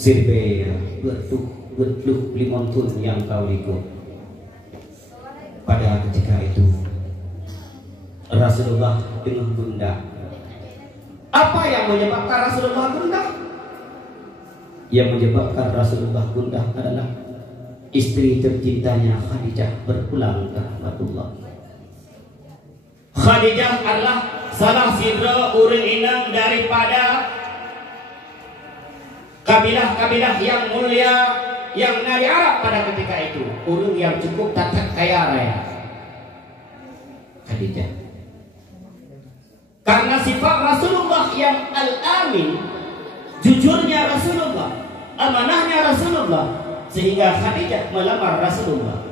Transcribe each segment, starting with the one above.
sirbe bertuk limontun yang kau likut. Pada ketika itu Rasulullah dengan gundah. Apa yang menyebabkan Rasulullah gundah? Yang menyebabkan Rasulullah gundah adalah istri tercintanya Khadijah berpulang ke rahmatullah. Khadijah adalah salah sidra urang inang daripada kabilah-kabilah yang mulia yang dari Arab pada ketika itu. Urang yang cukup tatak kaya raya. Khadijah. Karena sifat Rasulullah yang al-amin, jujurnya Rasulullah, amanahnya Rasulullah, sehingga Khadijah melamar Rasulullah.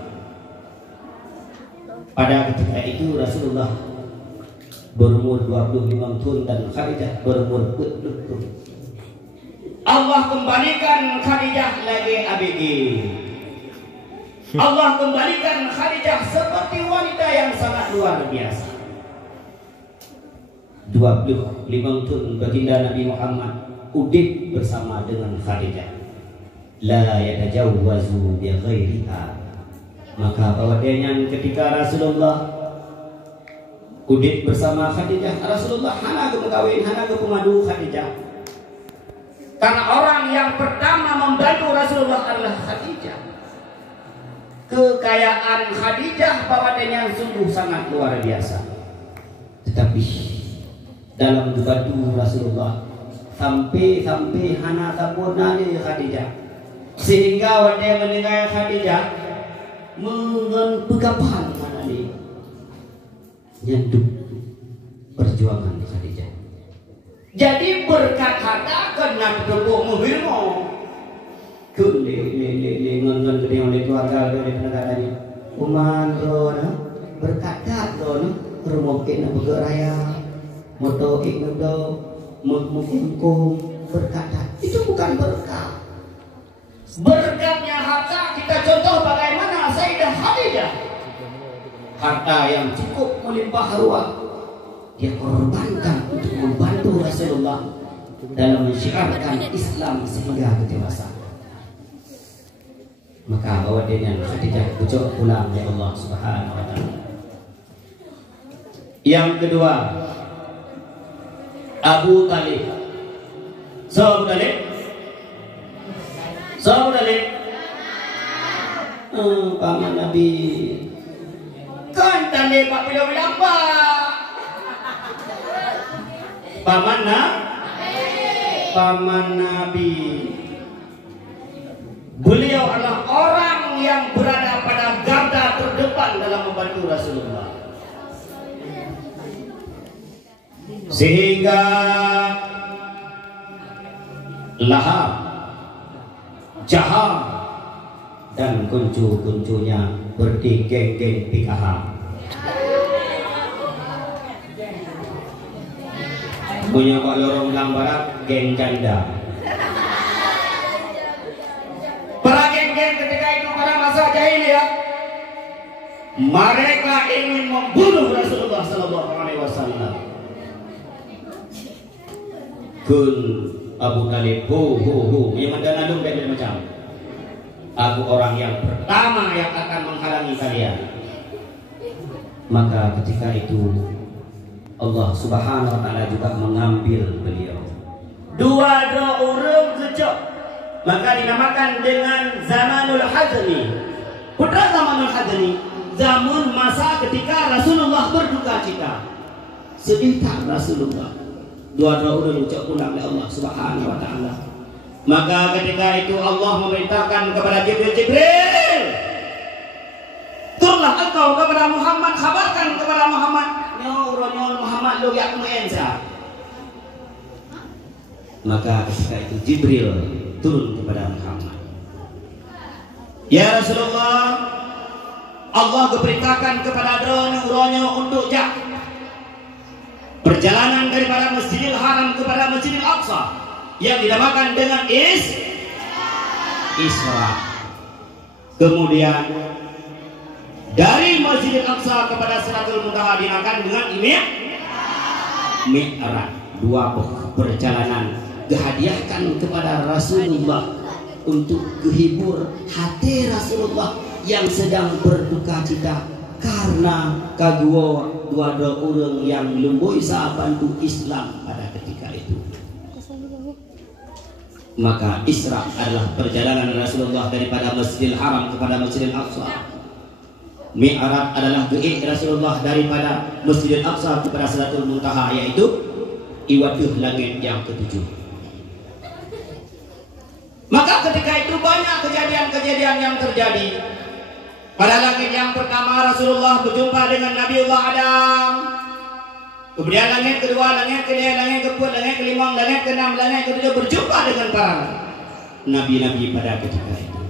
Pada ketika itu Rasulullah berumur 25 tahun dan Khadijah berumur 40 tahun. Allah kembalikan Khadijah lagi ABG. Allah kembalikan Khadijah seperti wanita yang sangat luar biasa. 25 tahun baginda Nabi Muhammad udip bersama dengan Khadijah. La yatajawwazu bi ghairiha. Maka bawadenya ketika Rasulullah udip bersama Khadijah, Rasulullah hana ke kawin, hana ke pemadu Khadijah. Karena orang yang pertama membantu Rasulullah adalah Khadijah. Kekayaan Khadijah bawadenya sungguh sangat luar biasa. Tetapi dalam bantu Rasulullah sampai hana sempurna ni Khadijah, sehingga wadai meninggal Khadijah mengen pegapan mana ni nyanduk perjuangan Khadijah. Jadi berkat harta kena berbuat muhirmo kele ngen gede oleh keluarga oleh negara ni uman dona berkat dona rumah kena bergerak raya moto iknudo mungkin berkata itu bukan berkat. Berkatnya harta kita contoh bagaimana Sayyidah Khadijah, harta yang cukup melimpah ruah dia korbankan untuk membantu Rasulullah dalam mensyiarkan Islam sehingga kedewasaan. Maka bawa dia Khadijah pucuk pulang oleh Allah Subhanahu wa taala. Yang kedua, Abu Talib. So Abu Talib? So Abu Talib? Paman Nabi. Kan tanda Pak bilang apa? Paman Nabi. Beliau adalah orang yang berada pada garda terdepan dalam membantu Rasulullah. Sehingga Lahab, Jaham dan kuncu-kuncunya berdigeng-geng pikaham. Punya Pak Lorong Lang Barat, geng janda. Para geng-geng ketika itu pada masa jahiliyah, mereka ingin membunuh Rasulullah Sallallahu Alaihi Wasallam. Kun Abu Talib, yang mendanadung dari macam. Aku orang yang pertama yang akan menghalangi kalian. Maka ketika itu Allah Subhanahu wa taala juga mengambil beliau. Dua orang kecok, maka dinamakan dengan Zamanul Hajni. Putra Zamanul Hajni, zaman masa ketika Rasulullah berduka cita. Sedih tak Rasulullah? Dua orang ucap pulang oleh Allah Subhanahu wa taala. Maka ketika itu Allah memerintahkan kepada Jibril, turunlah engkau kepada Muhammad, kabarkan kepada Muhammad, nyol Muhammad lo yak mengensa. Maka ketika itu Jibril turun kepada Muhammad. Ya Rasulullah, Allah berperintahkan kepada dronyo untuk perjalanan daripada Masjidil Haram kepada Masjidil Aqsa yang dinamakan dengan Isra. Kemudian dari Masjidil Aqsa kepada Sidratul Muntaha dinamakan dengan Mi'raj. Dua perjalanan dihadiahkan kepada Rasulullah untuk menghibur hati Rasulullah yang sedang berduka cita karena kedua orang yang lembui sahabantu Islam pada ketika itu. Maka Isra adalah perjalanan Rasulullah daripada Masjidil Haram kepada Masjidil Aqsa. Mi'raj adalah ge'ik Rasulullah daripada Masjidil Aqsa kepada Sidratul Muntaha, yaitu iwaduh langit yang ketujuh. Maka ketika itu banyak kejadian-kejadian yang terjadi. Pada langit yang pertama Rasulullah berjumpa dengan Nabiullah Adam. Kemudian langit kedua, langit ketiga, langit keempat, langit kelima, langit keenam, langit ketujuh berjumpa dengan para nabi-nabi pada ketika itu.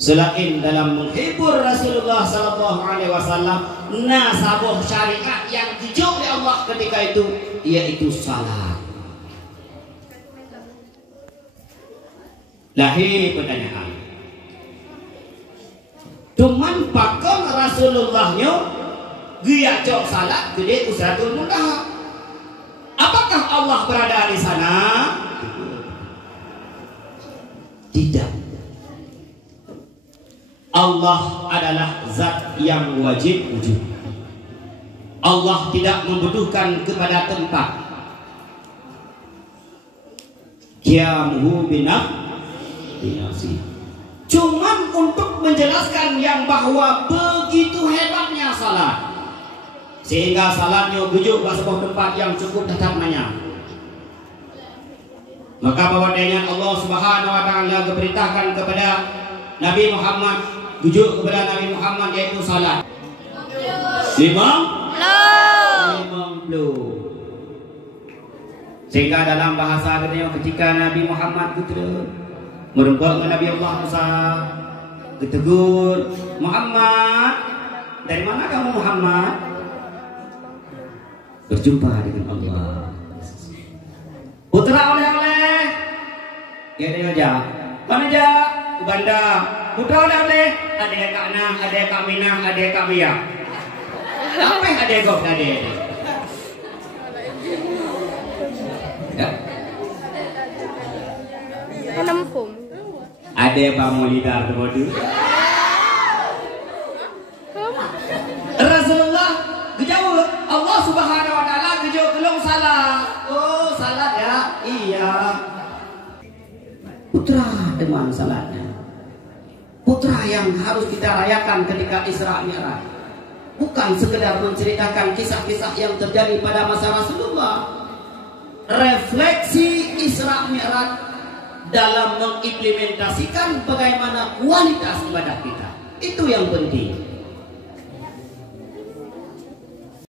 Selain dalam menghibur Rasulullah sallallahu alaihi wasallam, nasabuh syariat yang dijuk oleh Allah ketika itu yaitu salat. Lahir pertanyaan. Cuman pakon Rasulullahnya dia cok salat gede Sidratul Muntaha. Apakah Allah berada di sana? Tidak. Allah adalah zat yang wajib wujud. Allah tidak membutuhkan kepada tempat. Qiyamuhu binafsi. Cuman untuk menjelaskan yang bahwa begitu hebatnya salat, sehingga salatnya bujuk ke sebuah tempat yang cukup dekat. Maka bahwa dengan Allah Subhanahu wa taala diberitakan kepada Nabi Muhammad, bujuk kepada Nabi Muhammad yaitu salat 50. Sehingga dalam bahasa Arabnya ketika Nabi Muhammad merengkuh dengan Nabi Allah Musa, ditegur, Muhammad, dari mana kamu Muhammad? Berjumpa dengan Allah. Putra oleh-oleh, ya dia aja. Mana aja? Banda. Putra oleh-oleh, ada Kak Anang, ada Kak Minah, ada Kak Mia. Apa yang ada kau tadi? Ya. Penampung. Ada Pak Molidar tu. Rasulullah kejauh Allah Subhanahu wa taala kejauh belum salah. Oh, salat ya. Iya. Putra teman salatnya. Putra yang harus kita rayakan ketika Isra Mi'raj. Bukan sekedar menceritakan kisah-kisah yang terjadi pada masa Rasulullah. Refleksi Isra Mi'raj dalam mengimplementasikan bagaimana kualitas ibadah kita. Itu yang penting.